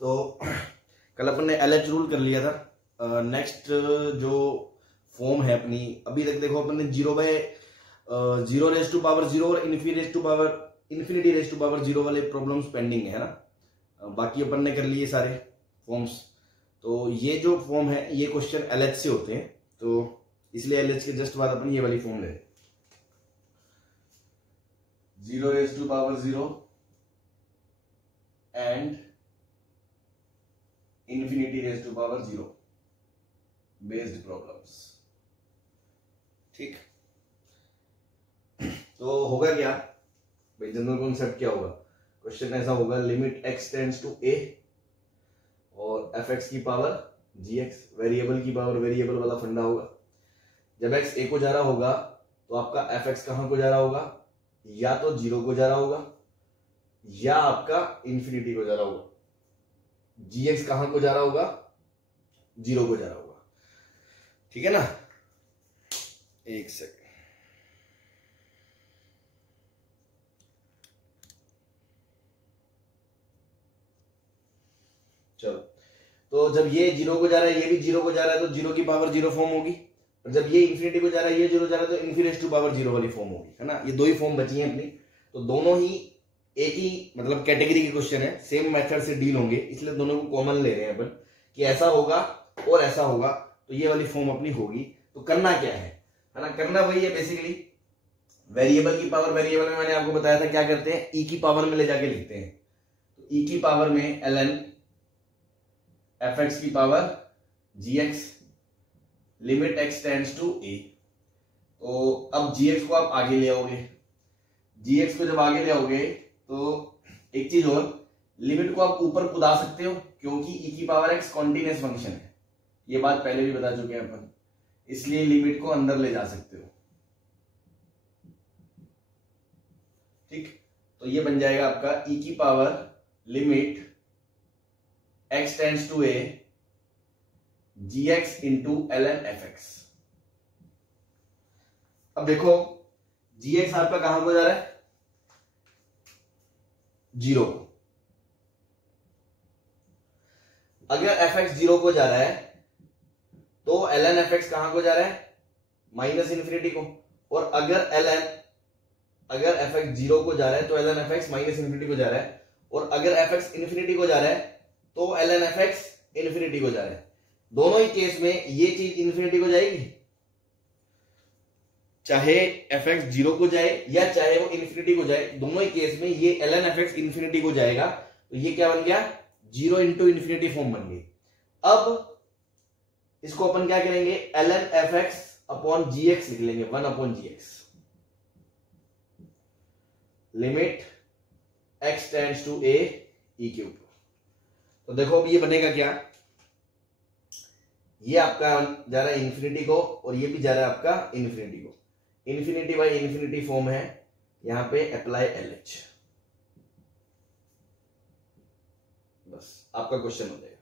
तो कल अपन ने LH रूल कर लिया था। नेक्स्ट जो फॉर्म है अपनी, अभी तक देखो अपन ने 0 रेज टू पावर 0 और इन्फिनिटी रेज टू पावर 0 वाले प्रॉब्लम्स पेंडिंग है ना। बाकी अपन ने कर लिए सारे फॉर्म्स। तो ये जो फॉर्म है ये क्वेश्चन LH से होते हैं, तो इसलिए LH के जस्ट बाद अपन ये वाली फॉर्म ले 0 raise to power 0 and infinity raise to power 0 based problems. ठीक, तो होगा क्या भाई, जनरल कॉन्सेप्ट क्या होगा, क्वेश्चन ऐसा होगा limit x tends to a और fx की पावर gx, वेरिएबल की पावर वेरिएबल वाला फंडा होगा। जब x a को जा रहा होगा तो आपका fx कहां को जा रहा होगा, या तो 0 को जा रहा होगा या आपका इन्फिनिटी को जा रहा होगा। gx कहां को जा रहा होगा, 0 को जा रहा होगा। ठीक है ना, एक सेकंड। चलो, तो जब ये 0 को जा रहा है, ये भी 0 को जा रहा है, तो 0 की पावर 0 फॉर्म होगी। और जब ये इन्फिनिटी को जा रहा है, ये 0 जा रहा है, तो इन्फिनिटी टू पावर 0 वाली फॉर्म होगी, है ना। ये दो ही फॉर्म बची हैं अपनी। तो दोनों ही एक ही मतलब कैटेगरी के क्वेश्चन है, सेम मेथड से डील होंगे, इसलिए दोनों को कॉमन ले रहे हैं अपन कि ऐसा होगा और ऐसा होगा, तो ये वाली फॉर्म अपनी होगी। तो करना क्या है ना, करना वही है बेसिकली, वेरिएबल की पावर वेरिएबल में मैंने आपको बताया था क्या करते हैं, e की पावर में ले जाके लिखते हैं। तो e की पावर में ln fx की power gx limit x tends to a। तो अब gx को आप आगे ले आओगे, gx को जब आगे ले आओगे तो एक चीज और, लिमिट को आप ऊपर कुदा सकते हो क्योंकि e की पावर x कॉन्टिन्यूअस फंक्शन है, ये बात पहले भी बता चुके हैं अपन, इसलिए लिमिट को अंदर ले जा सकते हो। ठीक, तो ये बन जाएगा आपका e की power limit x tends to a gx into ln fx। अब देखो gx आपका कहां को जा रहा है, 0 को। अगर fx 0 को जा रहा है तो ln fx कहां को जा रहा है, माइनस इन्फिनिटी को। और अगर fx 0 को जा रहा है तो ln fx माइनस इन्फिनिटी को जा रहा है, और अगर fx इन्फिनिटी को जा रहा है तो ln fx इन्फिनिटी को जा रहा है। दोनों ही केस में ये चीज इन्फिनिटी को जाएगी, चाहे fx 0 को जाए या चाहे वो इन्फिनिटी को जाए, दोनों ही केस में ये ln fx इन्फिनिटी को जाएगा। तो ये क्या बन गया, 0 इंटू इन्फिनिटी फॉर्म बन गई। अब इसको अपन क्या करेंगे, ln fx अपॉन gx लिख लेंगे, 1 upon gx limit x tends to a e के ऊपर। तो देखो अब ये बनेगा क्या, ये आपका जा रहा है इन्फिनिटी को और ये भी जा रहा है आपका इन्फिनिटी को। इन्फिनिटी बाई इन्फिनिटी फॉर्म है, यहां पे अप्लाई LH, बस आपका क्वेश्चन हो जाएगा।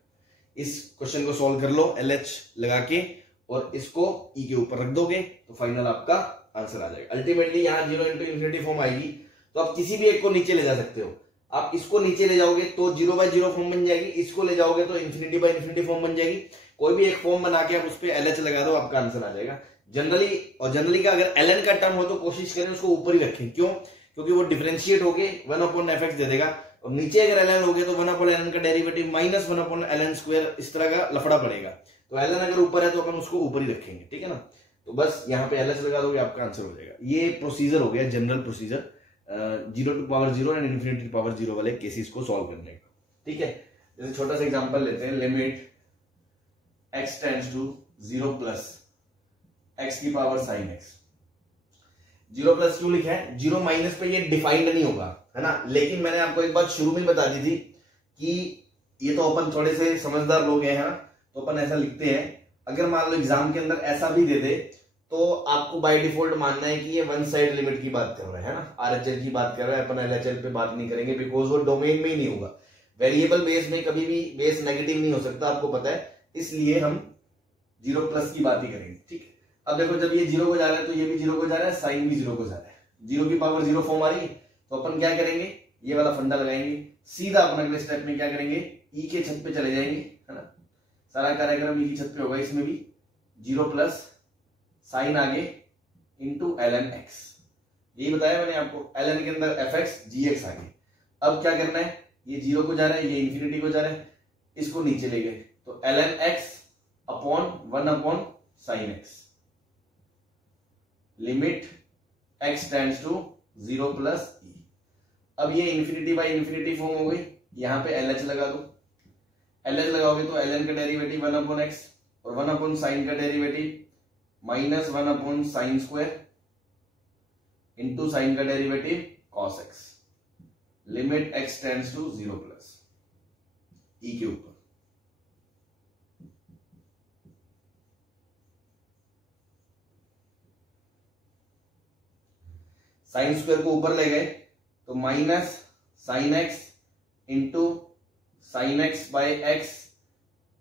इस क्वेश्चन को सॉल्व कर लो LH लगा के और इसको e के ऊपर रख दोगे तो फाइनल आपका आंसर आ जाएगा। अल्टीमेटली यहां 0 इंटू इन्फिनिटी फॉर्म आएगी, तो आप किसी भी एक को नीचे ले जा सकते हो। आप इसको नीचे ले जाओगे तो 0 बाई 0 फॉर्म बन जाएगी, इसको ले जाओगे तो इन्फिनिटी बाई इन्फिनिटी फॉर्म बन जाएगी। कोई भी एक फॉर्म बना के आप उस पर LH लगा दो, आपका आंसर आ जाएगा। जनरली का अगर ln का टर्म हो तो कोशिश करें उसको ऊपर ही रखें, क्यों, क्योंकि वो डिफरेंशिएट होके 1 अपॉन fx दे देगा, और नीचे अगर ln हो गया तो 1 अपॉन ln का derivative minus 1 upon ln square, इस तरह का लफड़ा पड़ेगा। तो ln अगर ऊपर है तो अपन उसको ऊपर ही रखेंगे, ठीक है ना। तो बस यहाँ पे LH लगा दोगे, आपका आंसर हो जाएगा। ये प्रोसीजर हो गया, general procedure 0 to power 0 and infinity to power 0 वाले केसेस को सॉल्व करने का। ठीक है, जैसे छोटा सा एग्जांपल लेते हैं, limit x tends to 0 plus x की पावर sin x। 0 प्लस 2 लिखा है, 0 माइनस पे ये डिफाइंड नहीं होगा, है ना। लेकिन मैंने आपको एक बात शुरू में बता दी थी कि ये तो अपन थोड़े से समझदार लोग हैं, तो अपन ऐसा लिखते हैं। अगर मान लो एग्जाम के अंदर ऐसा भी दे दे तो आपको बाय डिफॉल्ट मानना है कि ये वन साइड लिमिट की बात कर रहा है ना, RHL की बात कर रहा है, अपन LHL पे बात नहीं करेंगे, बिकॉज वो डोमेन में ही नहीं होगा। वेरिएबल बेस में कभी भी बेस नेगेटिव नहीं हो सकता, आपको पता है, इसलिए हम 0 प्लस की बात ही करेंगे। ठीक है, अब देखो जब ये 0 को जा रहा है तो ये भी 0 को जा रहा है, साइन भी 0 को जा रहा है, 0 की पावर 0 फॉर्म आ रही है, तो अपन क्या करेंगे, ये वाला फंडा लगाएंगे, सीधा अपन अगले स्टेप में क्या करेंगे, ई के छत पे चले जाएंगे, है ना। सारा कार्यक्रम ई की छत पे होगा, इसमें भी 0 प्लस साइन आगे इंटू ln x, यही बताया मैंने आपको, ln के अंदर fx gx आगे। अब क्या करना है, ये 0 को जा रहा है, ये इंफिनिटी को जा रहा है, इसको नीचे ले गए तो ln x upon 1 upon sine x, limit x tends to 0 plus e. अब ये इंफिनिटी बाई इंफिनिटी फॉर्म हो गई, यहां पे LH लगा दो, LH लगाओगे तो ln का डेरिवेटिव 1 अपॉन x और 1 अपॉन साइन का derivative minus 1 upon sine square into sine का derivative cos x, limit x tends to 0 plus e के ऊपर। साइन स्क्वायर को ऊपर ले गए तो minus sine x into sine x by x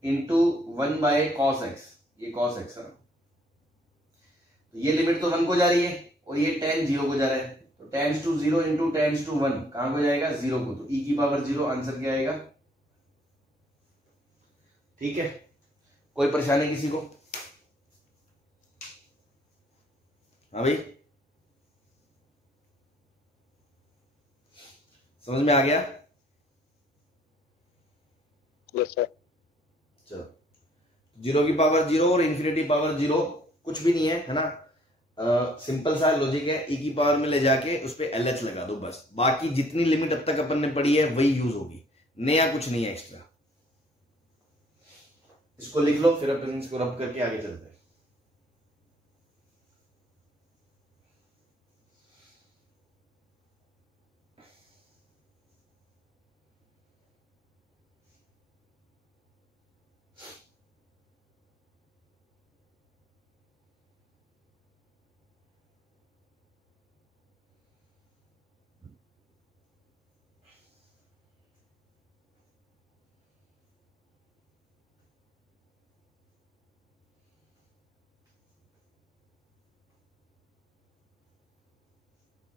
into 1 by cos x, ये कॉस एक्स है। तो ये लिमिट तो 1 को जा रही है और ये tan 0 को जा रहा है, तो tends to 0 into tends to 1 कहां को जाएगा, 0 को, तो e की पावर 0, आंसर क्या आएगा। ठीक है, कोई परेशानी किसी को? हाँ भाई, समझ में आ गया? चलो, 0 की पावर 0 और इंफिनिटी पावर 0 कुछ भी नहीं है ना। सिंपल सा लॉजिक है, ई की पावर में ले जाके उस पे LH लगा दो बस, बाकी जितनी लिमिट अब तक अपन ने पढ़ी है वही यूज होगी, नया कुछ नहीं है एक्स्ट्रा। इसको लिख लो, फिर अपन इसको रब करके आगे चलते हैं।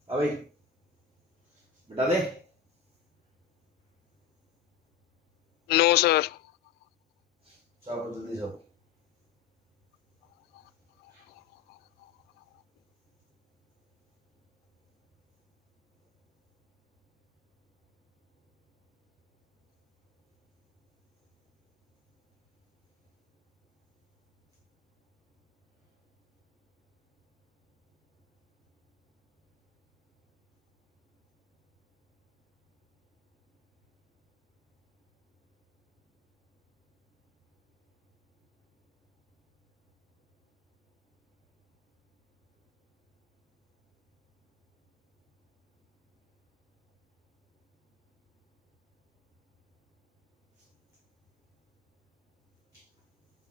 भाई बता दे। No sir. जाओ जल्दी जाओ।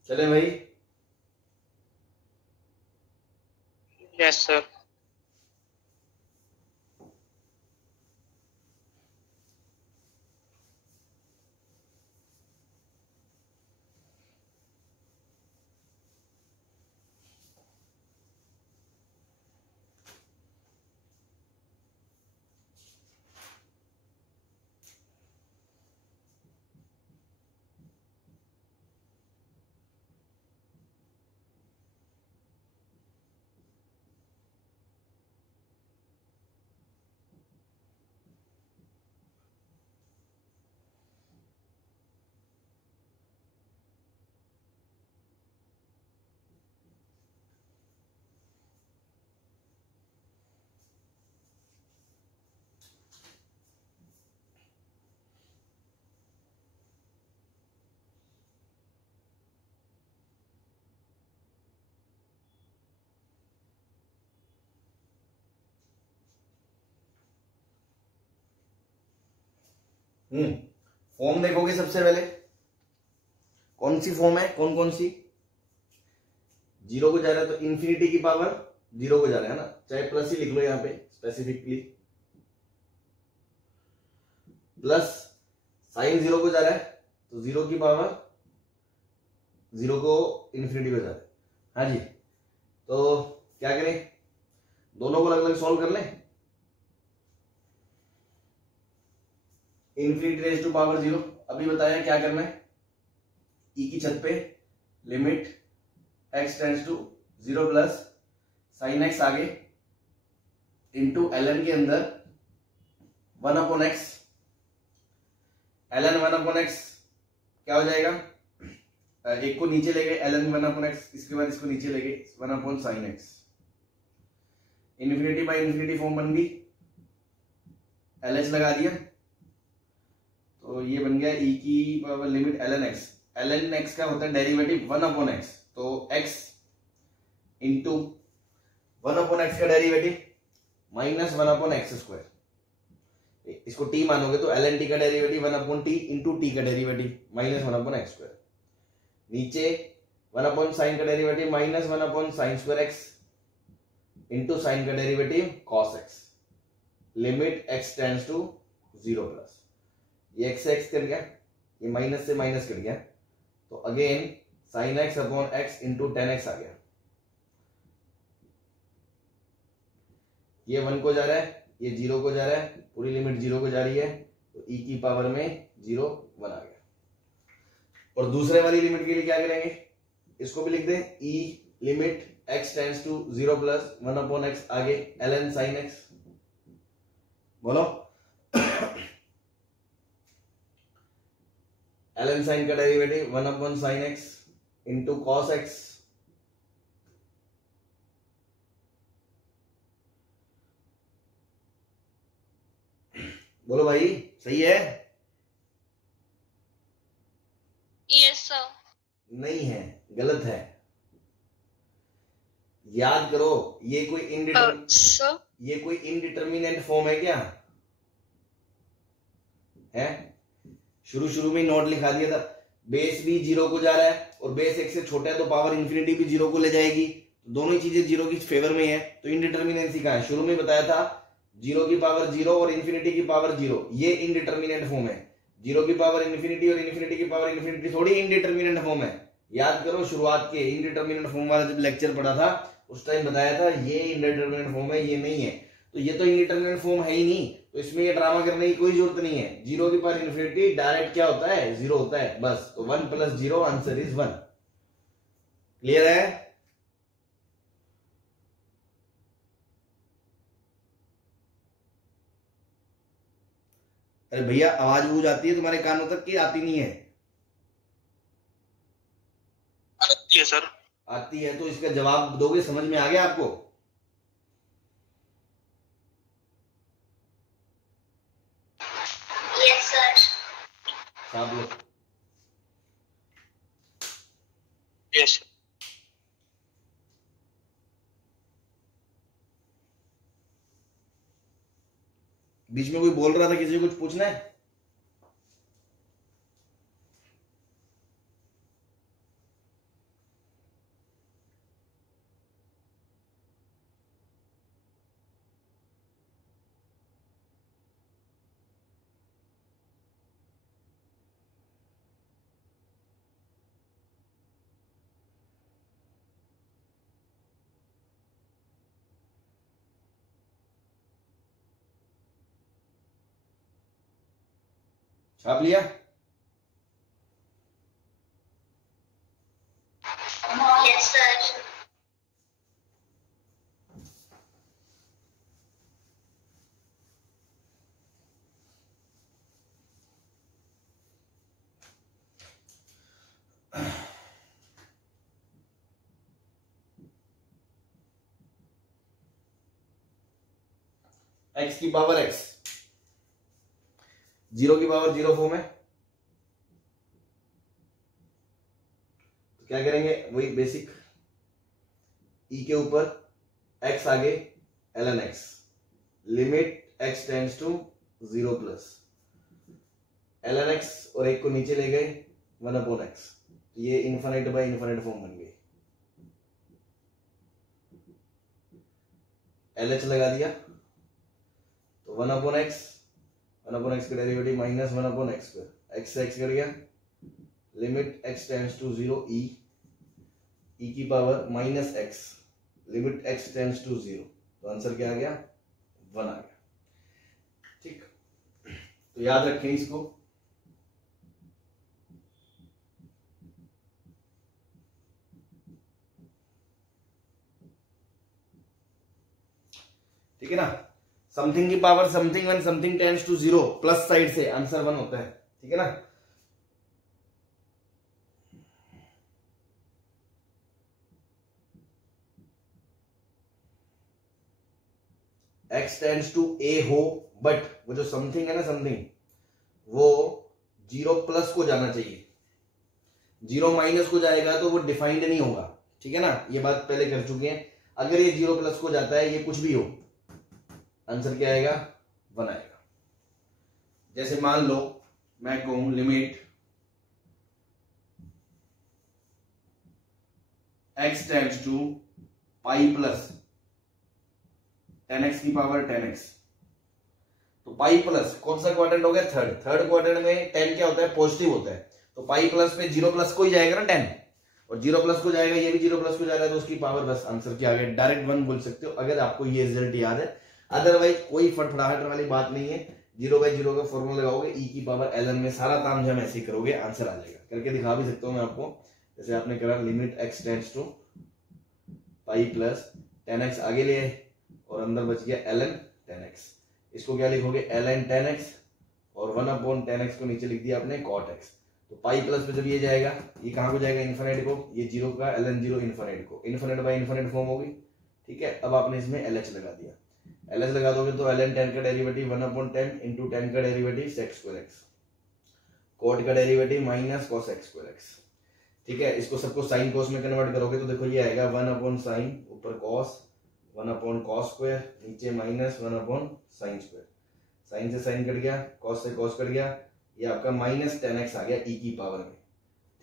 चले भाई। Yes sir. फॉर्म देखोगे सबसे पहले, कौन सी फॉर्म है, कौन कौन सी। 0 को जा रहा है तो इंफिनिटी की पावर 0 को जा रहा है ना, चाहे प्लस ही लिख लो यहां पे स्पेसिफिकली, प्लस साइन 0 को जा रहा है तो 0 की पावर 0 को इंफिनिटी को जा रहा है। हाँ जी, तो क्या करें, दोनों को अलग अलग सॉल्व कर लें। Infinity raise to power 0। अभी बताया क्या करना है, ई की छत पे limit x tends to 0 plus sine x आगे इंटू ln के अंदर 1 upon x, ln 1 upon x क्या हो जाएगा, एक को नीचे ले गए ln 1 अपॉन एक्स, इसके बाद इसको नीचे ले गए 1 upon sine x, infinity by infinity form बन गई, LH लगा दिया तो ये बन गया e की पावर लिमिट ln x का होता है डेरिवेटिव 1 अपॉन एक्स, तो x इंटू 1 अपॉन एक्स का derivative minus 1 upon x square, इसको t मानोगे तो ln t का derivative 1 upon t into t का derivative minus 1 upon x square, नीचे 1 अपॉन साइन का derivative minus 1 upon sine square x into sine का derivative cos x, limit x tends to 0 plus, ये x से x cut गया, ये minus से minus कट गया, तो again sine x upon x into ten x आ गया, ये 1 को जा रहा है, ये 0 को जा रहा है, पूरी लिमिट 0 को जा रही है, तो e की पावर में 0 1 आ गया। और दूसरे वाली लिमिट के लिए क्या करेंगे, इसको भी लिख दें, e limit x tends to 0 plus 1 upon x आगे ln साइन एक्स, बोलो ln साइन का derivative 1 upon sine x into cos x, बोलो भाई सही है? Yes sir. नहीं है, गलत है, याद करो, ये कोई इनडिटर्मिनेंट फॉर्म है क्या है? शुरू में नोट लिखा दिया था, बेस भी 0 को जा रहा है और बेस 1 से छोटा है तो पावर इंफिनिटी भी 0 को ले जाएगी, तो दोनों ही चीजें 0 की फेवर में है, तो इनडिटर्मिनेंसी कहां है? शुरू में बताया था 0 की पावर 0 और इंफिनिटी की पावर 0, ये इनडिटर्मिनेंट फॉर्म है। 0 की पावर इंफिनिटी और इंफिनिटी की पावर इंफिनिटी थोड़ी इनडिटर्मिनेंट फॉर्म है। याद करो, शुरुआत के इनडिटर्मिनेंट फॉर्म वाला जब लेक्चर पढ़ा था उस टाइम बताया था ये इनडिटर्मिनेंट फॉर्म है, ये नहीं है, तो ये तो इनडिटर्मिनेंट फॉर्म है ही नहीं, तो इसमें ये ड्रामा करने की कोई जरूरत नहीं है। 0 की पावर इंफिनिटी डायरेक्ट क्या होता है? 0 होता है, बस। तो 1 प्लस 0 आंसर इज 1। क्लियर है? अरे भैया आवाज बूझ आती है तुम्हारे कानों तक की आती नहीं है? आती है सर। आती है तो इसका जवाब दोगे, समझ में आ गया आपको? Yes sir. साहब लो। यस। बीच में कोई बोल रहा था, किसी को कुछ पूछना है? छाप लिया? Yes sir. x की पावर x, 0 की पावर 0 फॉर्म है, तो क्या करेंगे? वही बेसिक, e के ऊपर x आगे ln x, limit x tends to 0 plus ln x, और एक को नीचे ले गए 1 अपॉन x, ये इन्फिनिट बाय इन्फिनिट फॉर्म बन गई। LH लगा दिया तो 1 अपॉन एक्स, 1 अपॉन एक्स का derivative minus 1 upon x square, x से एक्स कर गया, limit x tends to 0 e की power minus x, limit x tends to 0, तो आंसर क्या आ गया? 1 आ गया। ठीक, तो याद रखें इसको। ठीक है ना, समथिंग की power something when something tends to 0 plus side से आंसर 1 होता है। ठीक है ना, x टेंड्स टू a हो, बट वो जो समथिंग है ना, समथिंग वो 0 प्लस को जाना चाहिए। 0 माइनस को जाएगा तो वो डिफाइंड नहीं होगा। ठीक है ना, ये बात पहले कर चुके हैं। अगर ये 0 प्लस को जाता है, ये कुछ भी हो, आंसर क्या आएगा? 1 आएगा। जैसे मान लो मैं कहूं limit x tends to pi plus 10x की पावर 10x, तो पाई प्लस कौन सा क्वाड्रेंट हो गया? थर्ड क्वाड्रेंट में 10 क्या होता है? पॉजिटिव होता है। तो पाई प्लस पे 0 प्लस को ही जाएगा ना 10, और 0 प्लस को जाएगा, ये भी 0 प्लस को जा रहा है, तो उसकी पावर बस आंसर क्या आ गया? डायरेक्ट 1 बोल सकते हो अगर आपको ये रिजल्ट याद है। अदरवाइज कोई फटफड़ाहट वाली बात नहीं है। 0/0 का फॉर्मूला लगाओगे, e की पावर ln में सारा काम जब ऐसे ही करोगे आंसर आ जाएगा। करके दिखा भी सकता हूं मैं आपको, जैसे आपने करा limit x tends to pi plus 10x आगे ले और अंदर बच गया ln 10x। इसको क्या लिखोगे? ln 10x और 1/10x को नीचे लिख दिया आपने cot x। तो पाई प्लस पे जब ये जाएगा, ये कहां को जाएगा? इन्फिनिट को। ये 0 का ln 0 इन्फिनिट को, इन्फिनिट बाय इन्फिनिट फॉर्म होगी। ठीक है, अब आपने इसमें LH लगा दिया। LH लगा दोगे तो ln 10 का डेरिवेटिव 1/10 इंटू 10 का डेरिवेटिव sec²x, cot का डेरिवेटिव माइनस cos x²x। ठीक है, इसको सबको साइन कॉस में कन्वर्ट करोगे तो देखो ये आएगा 1/sin, ऊपर cos, 1/cos², नीचे माइनस 1/sin²। साइन से साइन कट गया, cos से cos कट गया, ये आपका माइनस 10x आ गया e की पावर में।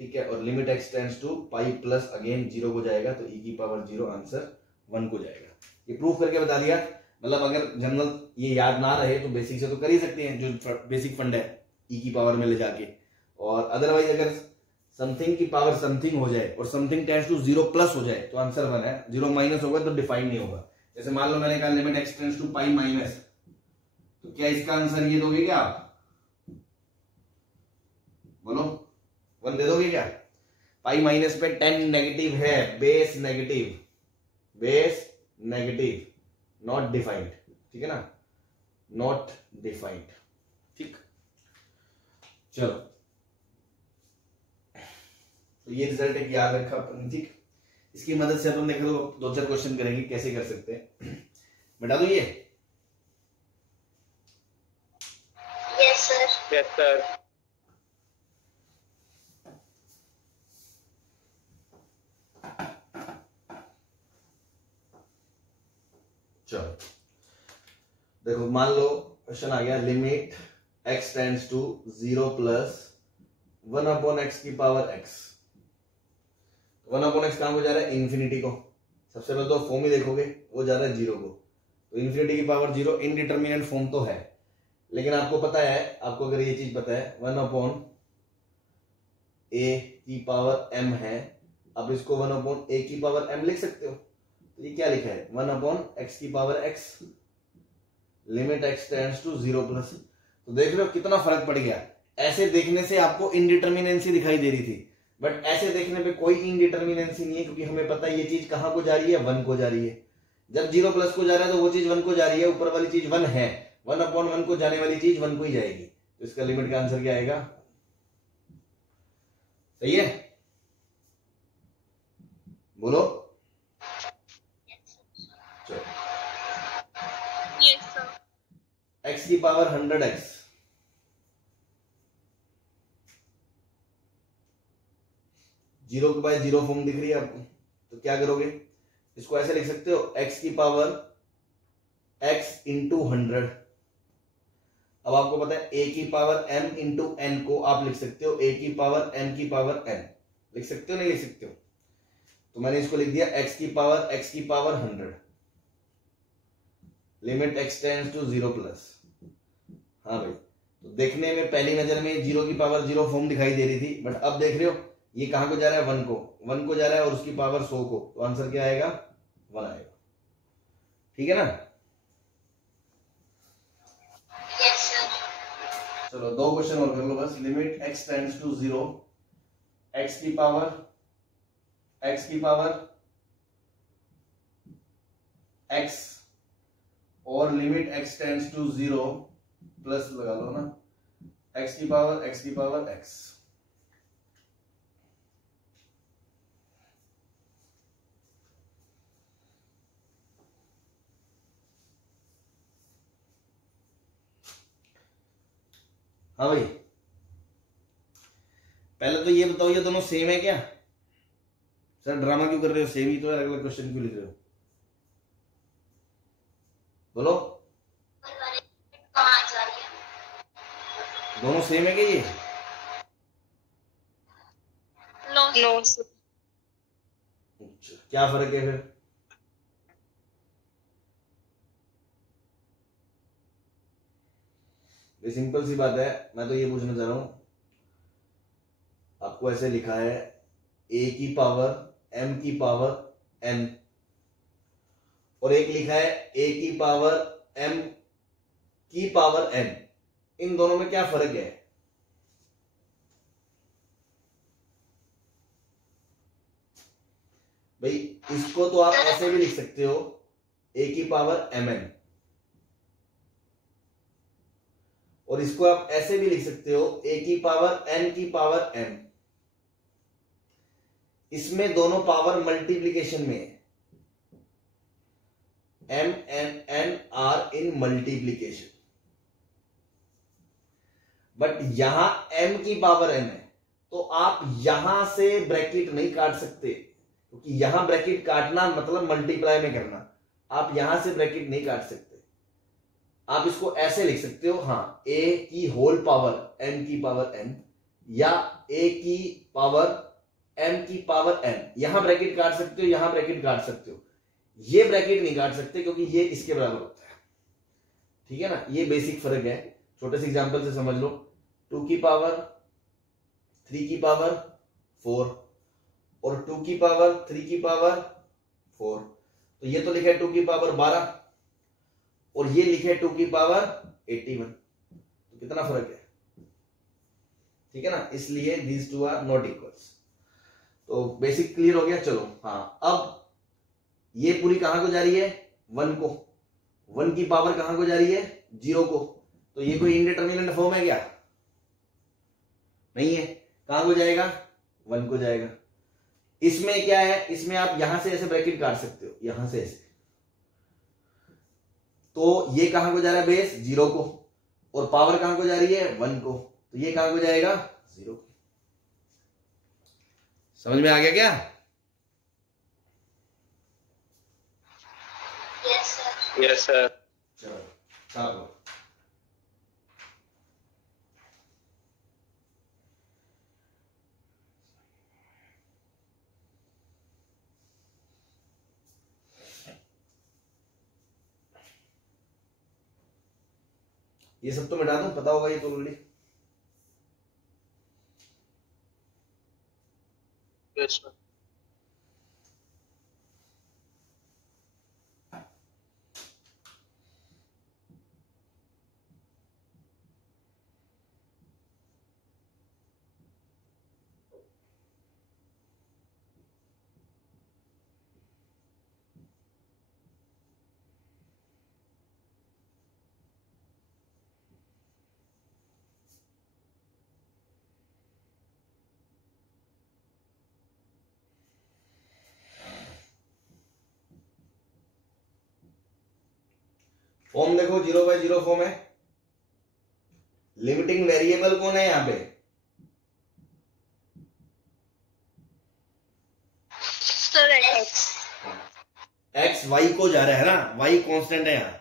ठीक है, और limit x tends to pi plus again 0 को जाएगा, तो e की पावर 0 आंसर 1 को जाएगा। ये प्रूफ करके बता दिया। मतलब अगर जनरल ये याद ना रहे तो बेसिक से तो कर ही सकते हैं, जो बेसिक फंड है e की पावर में ले जाके। और अदरवाइज अगर समथिंग की पावर समथिंग हो जाए और समथिंग टेंड्स टू 0 प्लस हो जाए तो आंसर 1 है। 0 माइनस होगा तो डिफाइन नहीं होगा। जैसे मान लो मैंने कहा limit x tends to pi minus, तो क्या इसका आंसर ये दोगे क्या आप? बोलो, 1 दे दोगे क्या? पाई माइनस पे 10 नेगेटिव है, बेस नेगेटिव, नॉट डिफाइंड। ठीक है ना, नॉट डिफाइंड। ठीक, चलो, तो ये रिजल्ट एक याद रखा अपन। ठीक, इसकी मदद से अपन देखो 2-4 क्वेश्चन करेंगे कैसे कर सकते हैं। बता दो ये। Yes sir. चलो देखो, मान लो क्वेश्चन आ गया limit x tends to 0 plus 1/x की पावर x। 1/x कहां को जा रहा है? इन्फिनिटी को। सबसे पहले तो फॉर्म ही देखोगे, वो जा रहा है 0 को, तो इन्फिनिटी की पावर 0 इनडिटरमिनेट फॉर्म तो है। लेकिन आपको पता है, आपको अगर ये चीज पता है 1/a की पावर m है, अब इसको 1/a की पावर m लिख सकते हो। तो ये क्या लिखा है? 1/x की power x, limit x tends to 0 plus. तो देख रहे हो कितना फर्क पड़ गया। ऐसे देखने से आपको इनडिटरमिनेंसी दिखाई दे रही थी, बट ऐसे देखने पे कोई इनडिटरमिनेंसी नहीं है, क्योंकि हमें पता है ये चीज कहां को जा रही है? 1 को जा रही है। जब 0 प्लस को जा रहा है तो वो चीज 1 को जा रही है, ऊपर वाली चीज 1 है, 1/1 को जाने वाली चीज 1 को ही जाएगी। तो इसका लिमिट का आंसर क्या आएगा? सही है, बोलो। चलो, यस सर। x की power 100x, zero by zero form दिख रही है आपको, तो क्या करोगे? इसको ऐसे लिख सकते हो x की पावर x इंटू 100। अब आपको पता है a की पावर m इंटू n को आप लिख सकते हो a की पावर m की पावर n। लिख सकते हो नहीं लिख सकते हो? तो मैंने इसको लिख दिया x की power 100, limit x tends to 0 plus. हाँ भाई, तो देखने में पहली नजर में 0 की पावर 0 फॉर्म दिखाई दे रही थी, बट अब देख रहे हो ये कहां को जा रहा है? 1 को जा रहा है, और उसकी पावर 100 को, तो आंसर क्या आएगा? 1 आएगा। ठीक है ना? Yes sir. चलो 2 क्वेश्चन और कर लो बस। Limit x tends to 0, x की पावर x और limit x tends to 0 plus लगा लो ना x की पावर x। हाँ भाई, पहले तो ये बताओ ये दोनों सेम है क्या? सर ड्रामा क्यों कर रहे हो? सेम ही तो है, अलग अलग क्वेश्चन क्यों लिख रहे हो? बोलो, दोनों सेम है क्या ये? नो क्या फर्क है फिर? ये सिंपल सी बात है। मैं तो ये पूछना चाह रहा हूं, आपको ऐसे लिखा है a की पावर m की पावर n और एक लिखा है a की पावर m की पावर n, इन दोनों में क्या फर्क है? भाई इसको तो आप ऐसे भी लिख सकते हो a की पावर mn, और इसको आप ऐसे भी लिख सकते हो a की पावर n की पावर m। इसमें दोनों पावर मल्टीप्लीकेशन में है, m and n are in multiplication, but यहां m की पावर n है तो आप यहां से ब्रैकेट नहीं काट सकते, क्योंकि यहां ब्रैकेट काटना मतलब मल्टीप्लाई में करना, आप यहां से ब्रैकेट नहीं काट सकते। आप इसको ऐसे लिख सकते हो, हाँ a की होल पावर n की पावर n या a की पावर m की पावर n, यहां ब्रैकेट काट सकते हो, यहां ब्रैकेट काट सकते हो, ये ब्रैकेट नहीं काट सकते क्योंकि ये इसके बराबर होता है। ठीक है ना, ये बेसिक फर्क है। छोटे से एग्जांपल से समझ लो, 2 की पावर 3 की पावर 4 और 2 की पावर 3 की पावर 4, तो ये तो लिखा है 2 की पावर 12 और ये लिखे है 2 की पावर 81, तो कितना फर्क है? ठीक है ना, इसलिए these two are not equals। तो बेसिक क्लियर हो गया। चलो हाँ, अब ये पूरी कहां को जा रही है? 1 को। 1 की पावर कहां को जा रही है? 0 को। तो ये कोई इंडिटरमिनेंट फॉर्म है क्या? नहीं है। कहां को जाएगा? 1 को जाएगा। इसमें क्या है, इसमें आप यहां से ऐसे ब्रैकेट काट सकते हो, यहां से ऐसे, तो ये कहां को जा रहा है? बेस 0 को, और पावर कहां को जा रही है? 1 को, तो ये कहां को जाएगा? 0 को। समझ में आ गया क्या? Yes sir. चलो चलो, ये सब तो मिटा दूं, पता होगा ये तो ऑलरेडी। Yes sir. फॉर्म देखो, 0/0 फॉर्म है। लिमिटिंग वेरिएबल कौन है यहां पे? Sir x. एक्स वाई को जा रहा है ना, वाई कांस्टेंट है यहां।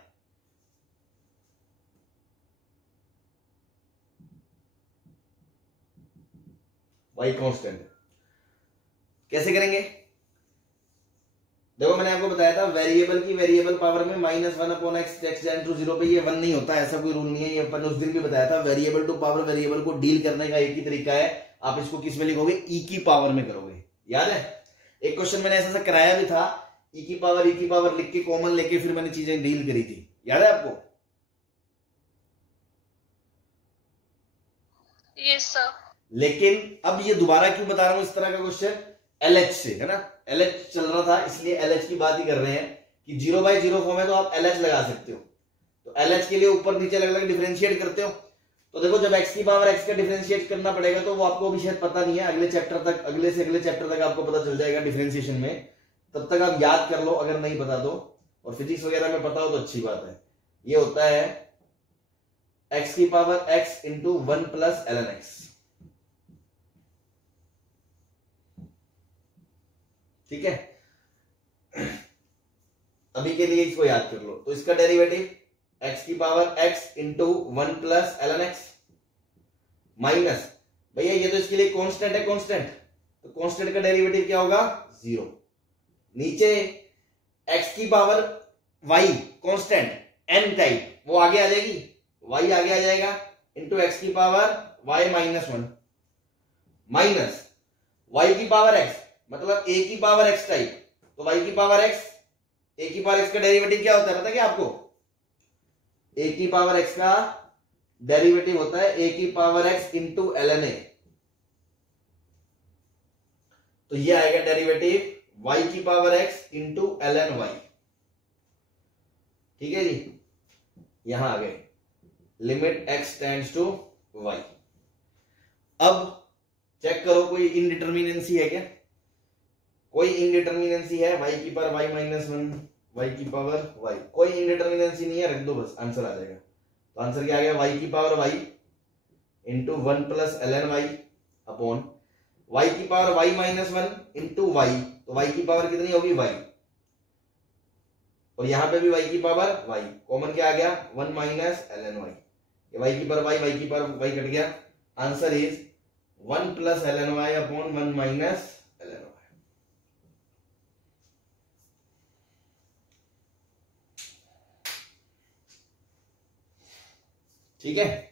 वाई कांस्टेंट कैसे करेंगे? देखो मैंने आपको बताया था वेरिएबल की वेरिएबल पावर में -1/x x टेंड्स टू 0 पे ये 1 नहीं होता, ऐसा कोई रूल नहीं है। ये अपन उस दिन भी बताया था। वेरिएबल टू पावर वेरिएबल को डील करने का एक ही तरीका है, आप इसको किस में लिखोगे? e की पावर में करोगे। याद है, एक क्वेश्चन मैंने ऐसा कराया भी था, e की पावर लिख के कॉमन लेके फिर मैंने चीजें डील करी थी। याद है आपको? Yes, sir. लेकिन अब ये दोबारा क्यों बता रहा हूं इस तरह का क्वेश्चन, LH से है ना, LH चल रहा था इसलिए LH की बात ही कर रहे हैं कि 0/0 फॉर्म है तो आप LH लगा सकते हो। तो LH के लिए ऊपर नीचे अलग अलग डिफरेंशिएट करते हो। तो देखो जब x की पावर x का डिफरेंशिएट करना पड़ेगा तो वो आपको अभी शायद पता नहीं है, अगले चैप्टर तक, अगले से अगले चैप्टर तक आपको पता चल जाएगा डिफरेंशिएशन में, तब तक आप याद कर लो अगर नहीं पता तो, और फिजिक्स वगैरह में पता हो तो अच्छी बात है। ये होता है x की power x into 1 plus ln x, ठीक है। अभी के लिए इसको याद कर लो। तो इसका डेरिवेटिव x की power x into 1 plus ln x minus, भैया ये तो इसके लिए कांस्टेंट है, कांस्टेंट, तो कांस्टेंट का डेरिवेटिव क्या होगा, 0। नीचे x की power y constant n type, वो आगे आ जाएगी, y आगे आ जाएगा, इंटू x की power y minus 1 minus y की पावर x मतलब a की पावर x टाइप, तो y की पावर x, a की पावर x का डेरिवेटिव क्या होता है पता क्या आपको, a की पावर x का डेरिवेटिव होता है a की power x into ln a। तो ये आएगा डेरिवेटिव y की power x into ln y, ठीक है जी। यहां आ गए limit x tends to y। अब चेक करो कोई इनडिटर्मिनेंसी है क्या, कोई इनडिटर्मिनेंसी है, y की पावर y माइनस 1, y की पावर y, कोई इनडिटर्मिनेंसी नहीं है, रख दो बस, आंसर आ जाएगा। तो आंसर क्या आ गया, y की power y into 1 plus ln y upon y की power y minus 1 into y, तो y की पावर कितनी होगी y, और यहां पे भी y की पावर y, कॉमन क्या आ गया 1 माइनस ln y, ये y की पावर y की पावर y कट गया, answer is 1 plus ln y upon 1 minus ln y। ठीक है।